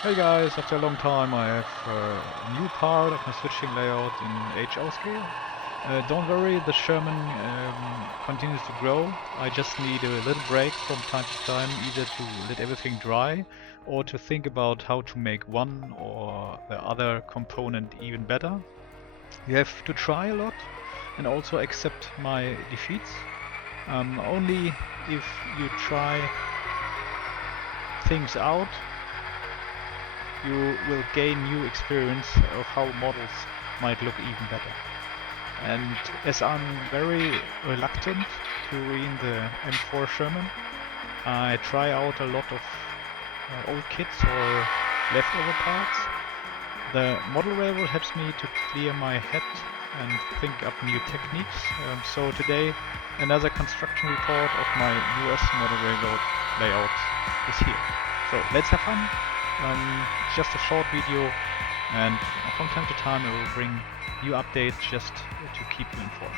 Hey guys, after a long time I have a new part of my switching layout in HO scale. Don't worry, the Sherman continues to grow. I just need a little break from time to time, either to let everything dry or to think about how to make one or the other component even better. You have to try a lot and also accept my defeats. Only if you try things out you will gain new experience of how models might look even better. And as I'm very reluctant to ruin the M4 Sherman, I try out a lot of old kits or leftover parts. The model railroad helps me to clear my head and think up new techniques. So today another construction report of my US model railroad layout is here. So let's have fun. It's just a short video, and from time to time I will bring new updates just to keep you informed.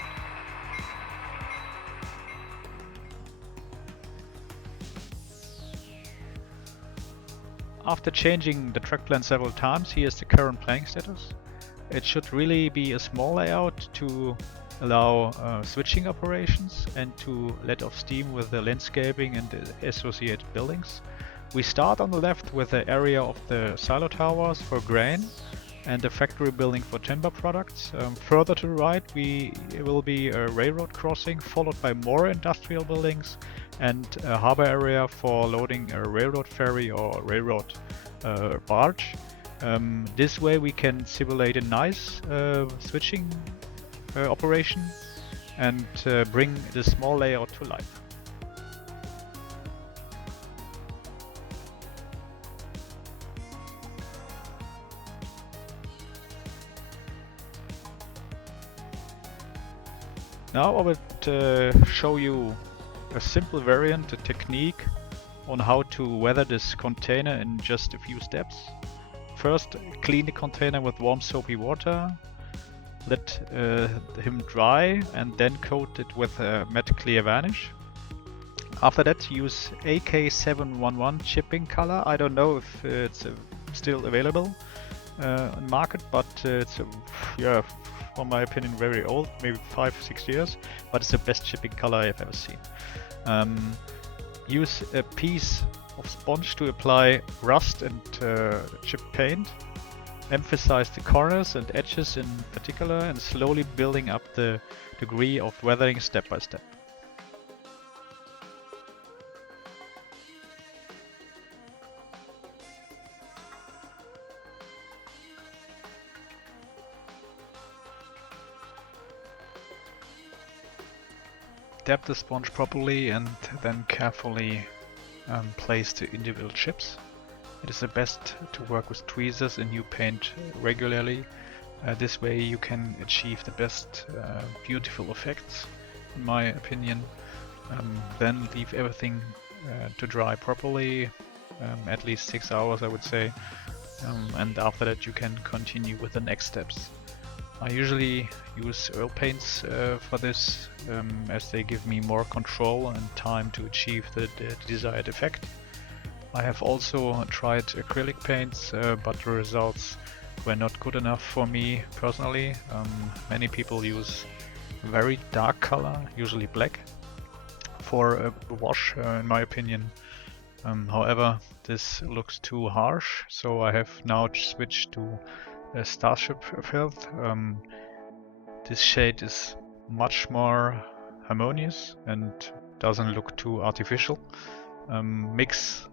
After changing the track plan several times, here's the current planning status. It should really be a small layout to allow switching operations and to let off steam with the landscaping and the associated buildings. We start on the left with the area of the silo towers for grain and the factory building for timber products. Further to the right will be a railroad crossing followed by more industrial buildings and a harbor area for loading a railroad ferry or railroad barge. This way we can simulate a nice switching operation and bring the small layout to life. Now I would show you a simple variant, a technique on how to weather this container in just a few steps. First, clean the container with warm soapy water, let him dry and then coat it with a matte clear varnish. After that, use AK711 chipping color. I don't know if it's still available on market, but it's from my opinion very old, maybe 5-6 years, but it's the best chipping color I've ever seen. Use a piece of sponge to apply rust and chip paint. Emphasize the corners and edges in particular and slowly building up the degree of weathering step by step. Dab the sponge properly and then carefully place the individual chips. It is the best to work with tweezers and new paint regularly. This way you can achieve the best beautiful effects, in my opinion. Then leave everything to dry properly, at least 6 hours I would say, and after that you can continue with the next steps. I usually use oil paints for this, as they give me more control and time to achieve the desired effect. I have also tried acrylic paints, but the results were not good enough for me personally. Many people use very dark color, usually black, for a wash, in my opinion. However, this looks too harsh, so I have now switched to Starship Filth. This shade is much more harmonious and doesn't look too artificial. Mix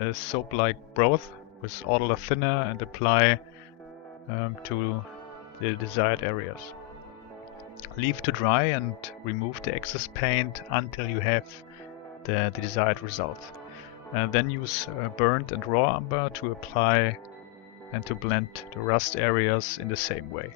a soap-like broth with oil thinner and apply to the desired areas. Leave to dry and remove the excess paint until you have the desired result. Then use burnt and raw umber to apply and to blend the rust areas in the same way.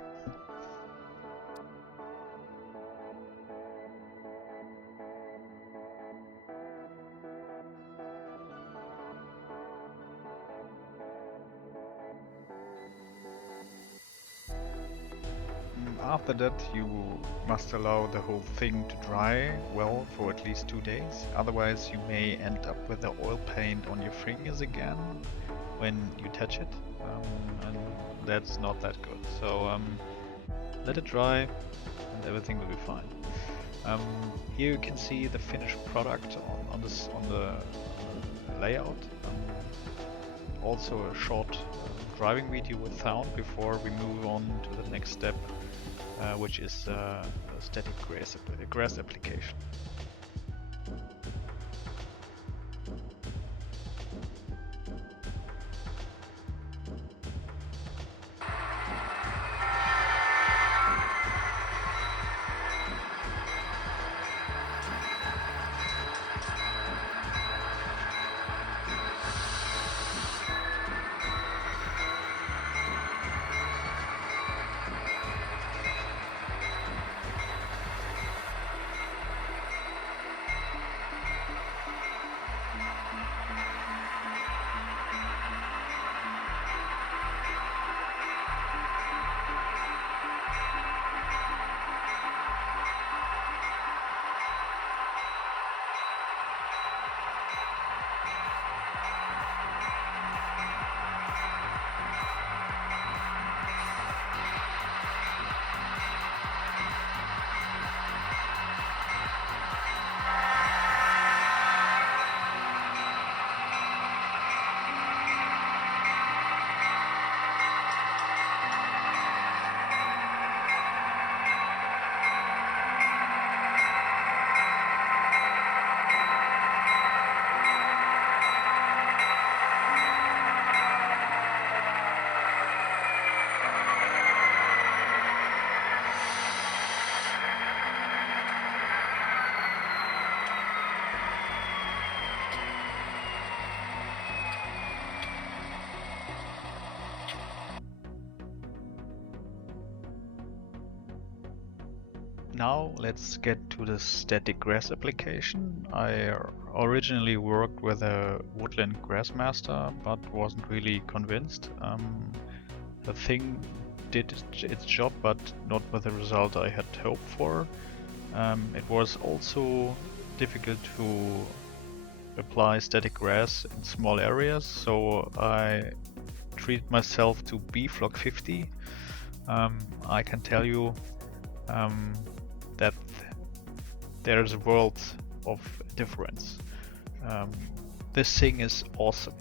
After that you must allow the whole thing to dry well for at least 2 days, otherwise you may end up with the oil paint on your fingers again, when you touch it, and that's not that good. So let it dry and everything will be fine. Here you can see the finished product on the layout. Also a short driving video with sound before we move on to the next step, which is a static grass application. Now let's get to the static grass application. I originally worked with a woodland grassmaster, but wasn't really convinced. The thing did its job, but not with the result I had hoped for. It was also difficult to apply static grass in small areas, so I treated myself to bflock 50. I can tell you that there's a world of difference. This thing is awesome.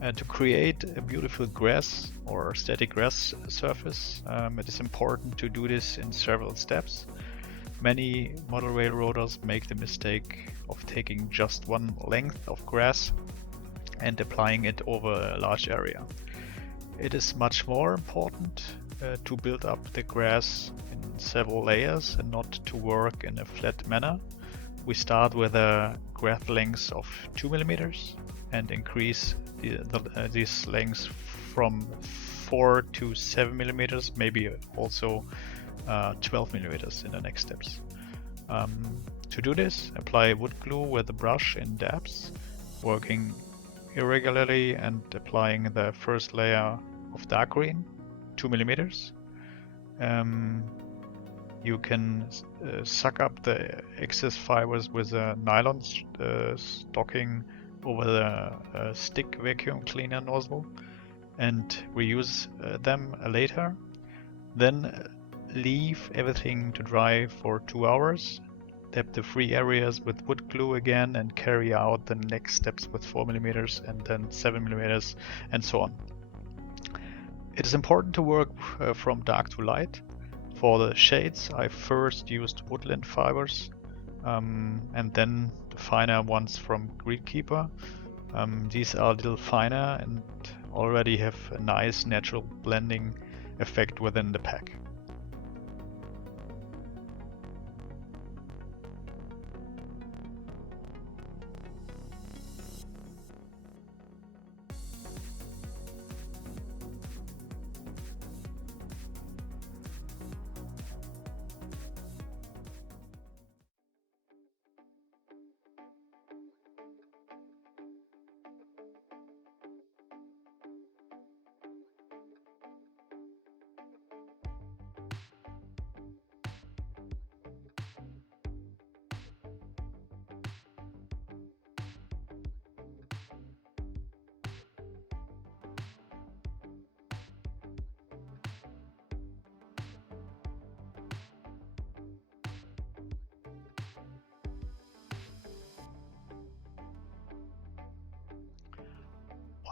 To create a beautiful grass or static grass surface, it is important to do this in several steps. Many model railroaders make the mistake of taking just one length of grass and applying it over a large area. It is much more important to build up the grass in several layers and not to work in a flat manner. We start with a grass length of 2 millimeters and increase these lengths from 4 to 7 millimeters, maybe also 12 millimeters in the next steps. To do this, apply wood glue with a brush in dabs, working irregularly and applying the first layer of dark green, 2 millimeters. You can suck up the excess fibers with a nylon stocking over the stick vacuum cleaner nozzle and reuse them later. Then leave everything to dry for 2 hours. Dab the free areas with wood glue again and carry out the next steps with 4 millimeters and then 7 millimeters and so on. It is important to work from dark to light. For the shades, I first used woodland fibers and then the finer ones from Greenkeeper. These are a little finer and already have a nice natural blending effect within the pack.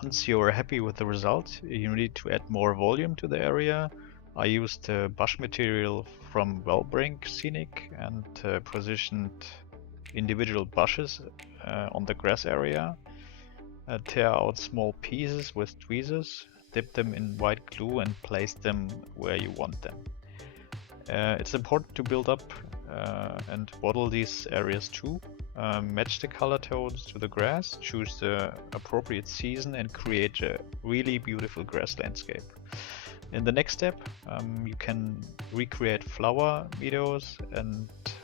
once you're happy with the result, you need to add more volume to the area. I used bush material from Wellbrink Scenic and positioned individual bushes on the grass area. Tear out small pieces with tweezers, dip them in white glue and place them where you want them. It's important to build up and model these areas too. Match the color tones to the grass, choose the appropriate season and create a really beautiful grass landscape. In the next step, you can recreate flower meadows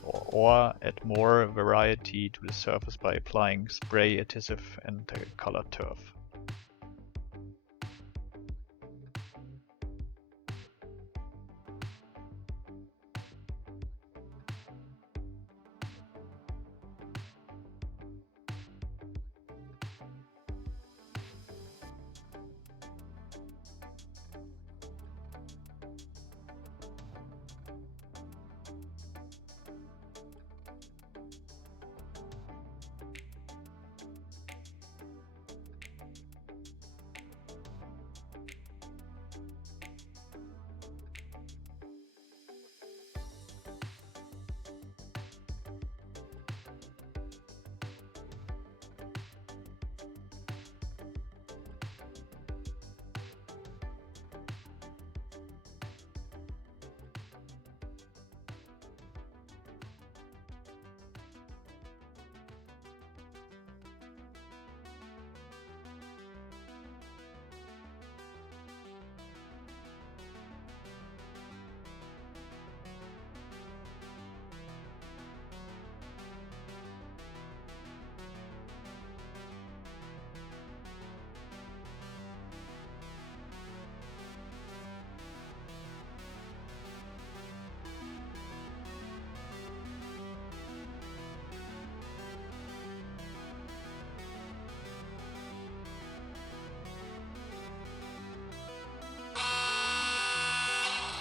or add more variety to the surface by applying spray adhesive and colored turf.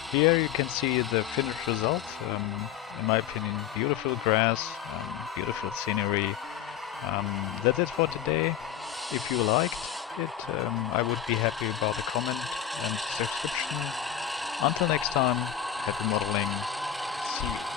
Here you can see the finished result. In my opinion, beautiful grass, beautiful scenery. That's it for today. If you liked it, I would be happy about a comment and subscription. Until next time, happy modeling. See you.